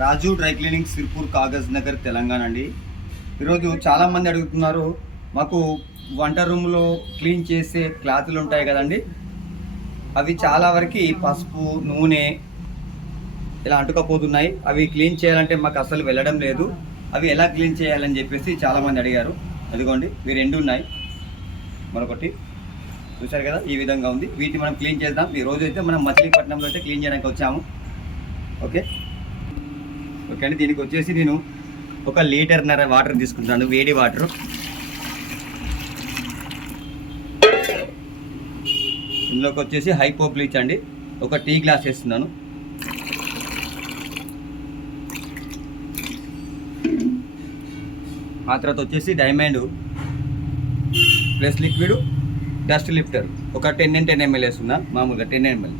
రాజు dry cleaning Sirpur Kagaz Nagar Telangana అండి. ఈరోజు చాలామంది అడుగుతున్నారు మాకు వంట రూమ్లో క్లీన్ చేసే క్లాతులు ఉంటాయి కదండి. అవి చాలా వరకు పసుపు నూనె ఇలా అంటుకపోతున్నాయి. అవి క్లీన్ చేయాలంటే మాకు అసలు వెళ్ళడం లేదు. అవి ఎలా క్లీన్ చేయాలని చెప్పేసి చాలామంది అడిగారు. అదిగోండి ఇవి రెండు ఉన్నాయి. మరొకటి చూశారు కదా ఈ విధంగా ఉంది. వీటిని మనం క్లీన్ చేద్దాం. ఈ రోజు అయితే మనం మచిలీపట్నంలో అయితే క్లీన్ చేయడానికి వచ్చాము. ఓకే? ఓకే అండి దీనికి వచ్చేసి నేను ఒక లీటర్న్నర వాటర్ తీసుకుంటాను వేడి వాటర్. ఇందులోకి వచ్చేసి హైపో బ్లీచ్ అండి. ఒక టీ గ్లాస్ వేస్తున్నాను. ఆ తర్వాత వచ్చేసి diamond plus liquid dust lifter. ఒక టెన్ అండ్ టెన్ ఎంఎల్ వేస్తున్నా మామూలుగా టెన్ ఎంఎల్.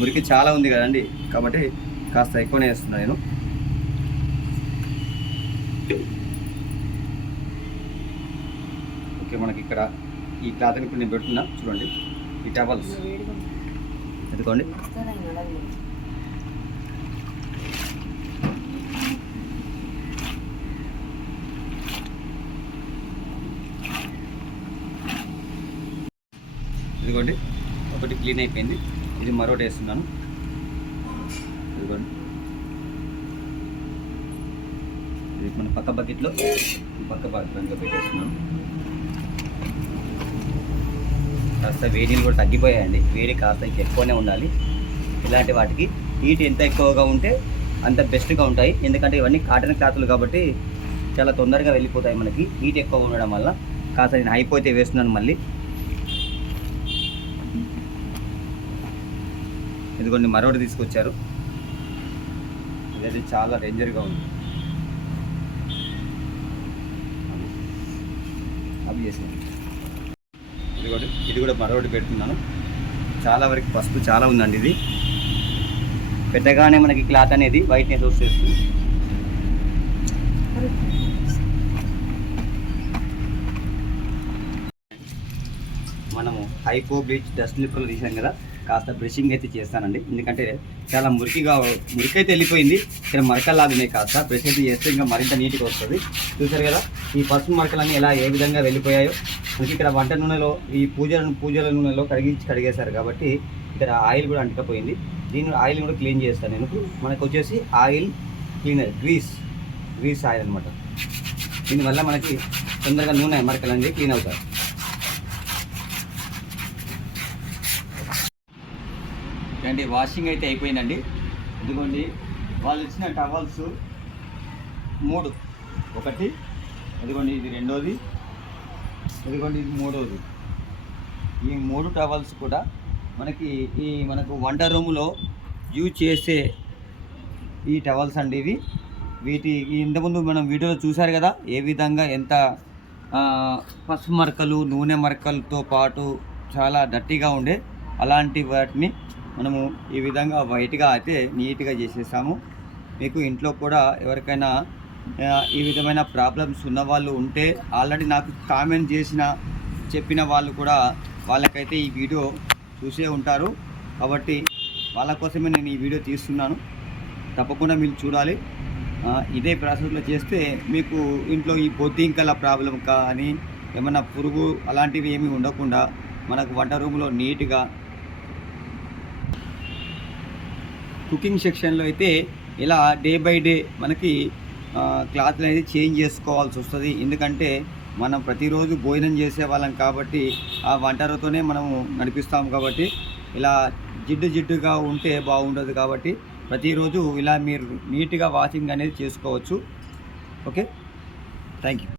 మురికి చాలా ఉంది కదండి కాబట్టి కాస్త ఎక్కువనే వేస్తున్నా నేను. ఓకే మనకి ఇక్కడ ఈ క్లాత్ని ఇప్పుడు నేను పెడుతున్నా. చూడండి. ఈ టవల్స్. ఎదుకోండి ఇదిగోండి. ఒకటి క్లీన్ అయిపోయింది. ఇది మరొకటి వేస్తున్నాను. ఇదిగోండి ఇది మన పక్క బకెట్లో పక్క పాత్రంగా పెట్టేస్తున్నాం. కాస్త వేడిలు కూడా తగ్గిపోయాయండి. వేడి కాస్త ఇంకా ఎక్కువనే ఉండాలి. ఇలాంటి వాటికి హీట్ ఎంత ఎక్కువగా ఉంటే అంత బెస్ట్గా ఉంటాయి. ఎందుకంటే ఇవన్నీ కాటన్ క్లాతులు కాబట్టి చాలా తొందరగా వెళ్ళిపోతాయి మనకి. హీట్ ఎక్కువ ఉండడం వల్ల కాస్త నేను అయిపోతే వేస్తున్నాను మళ్ళీ. ఇదిగోండి మరొకటి తీసుకొచ్చారు. ఇది చాలా డేంజర్గా ఉంది. అవి చేసాను కూడా ఇది కూడా మరొకటి పెడుతున్నాను. చాలా వరకు పసుపు చాలా ఉందండి ఇది. పెట్టగానే మనకి క్లాత్ అనేది వైట్నెస్ వచ్చేస్తుంది మనము హైపో బ్లీచ్ డస్ట్ లిఫ్ట్లో తీసాం కదా. కాస్త బ్రషింగ్ అయితే చేస్తానండి. ఎందుకంటే చాలా మురికిగా మురికి అయితే వెళ్ళిపోయింది. ఇక్కడ మరకల్లాగా ఉన్నాయి కాస్త బ్రష్ అయితే చేస్తే ఇంకా మరింత నీట్గా వస్తుంది. చూసారు కదా ఈ పసుపు మరకలన్నీ ఎలా ఏ విధంగా వెళ్ళిపోయాయో. మనకి ఇక్కడ వంట నూనెలో ఈ పూజల పూజల నూనెలో కడిగించి కడిగేశారు కాబట్టి ఇక్కడ ఆయిల్ కూడా అంటుకపోయింది. దీని ఆయిల్ కూడా క్లీన్ చేస్తాను నేను. మనకు వచ్చేసి oil cleaner grease grease oil అనమాట దీనివల్ల మనకి తొందరగా నూనె మరకలు అనేది క్లీన్ అవుతాయి. అండి వాషింగ్ అయితే అయిపోయిందండి. ఇదిగోండి వాళ్ళు ఇచ్చిన టవల్స్ మూడు. ఒకటి ఇదిగోండి ఇది రెండోది ఇదిగోండి ఇది మూడోది. ఈ మూడు టవల్స్ కూడా మనకి ఈ మనకు వంట రూమ్లో యూజ్ చేసే ఈ టవల్స్ అండి ఇవి. వీటి ఇంతకుముందు మనం వీడియోలో చూసారు కదా ఏ విధంగా ఎంత పసుపు మరకలు నూనె మరకలతో పాటు చాలా డర్టీగా ఉండే అలాంటి వాటిని మనము ఈ విధంగా వైట్గా అయితే నీట్గా చేసేసాము. మీకు ఇంట్లో కూడా ఎవరికైనా ఈ విధమైన ప్రాబ్లమ్స్ ఉన్న వాళ్ళు ఉంటే ఆల్రెడీ నాకు కామెంట్ చేసిన చెప్పిన వాళ్ళు కూడా వాళ్ళకైతే ఈ వీడియో చూసే ఉంటారు. కాబట్టి వాళ్ళ కోసమే నేను ఈ వీడియో తీస్తున్నాను. తప్పకుండా మీరు చూడాలి. ఇదే ప్రాసెస్లో చేస్తే మీకు ఇంట్లో ఈ బొద్దింకల ప్రాబ్లం కానీ ఏమైనా పురుగు అలాంటివి ఏమీ ఉండకుండా మనకు వంట రూమ్లో నీట్గా కుకింగ్ సెక్షన్లో అయితే ఇలా డే బై డే మనకి క్లాత్ అనేది చేంజ్ చేసుకోవాల్సి వస్తుంది. ఎందుకంటే మనం ప్రతిరోజు భోజనం చేసే వాళ్ళం కాబట్టి ఆ వంటలతోనే మనము నడిపిస్తాము కాబట్టి ఇలా జిడ్డు జిడ్డుగా ఉంటే బాగుండదు కాబట్టి ప్రతిరోజు ఇలా మీరు నీట్గా వాషింగ్ అనేది చేసుకోవచ్చు. ఓకే? Thank you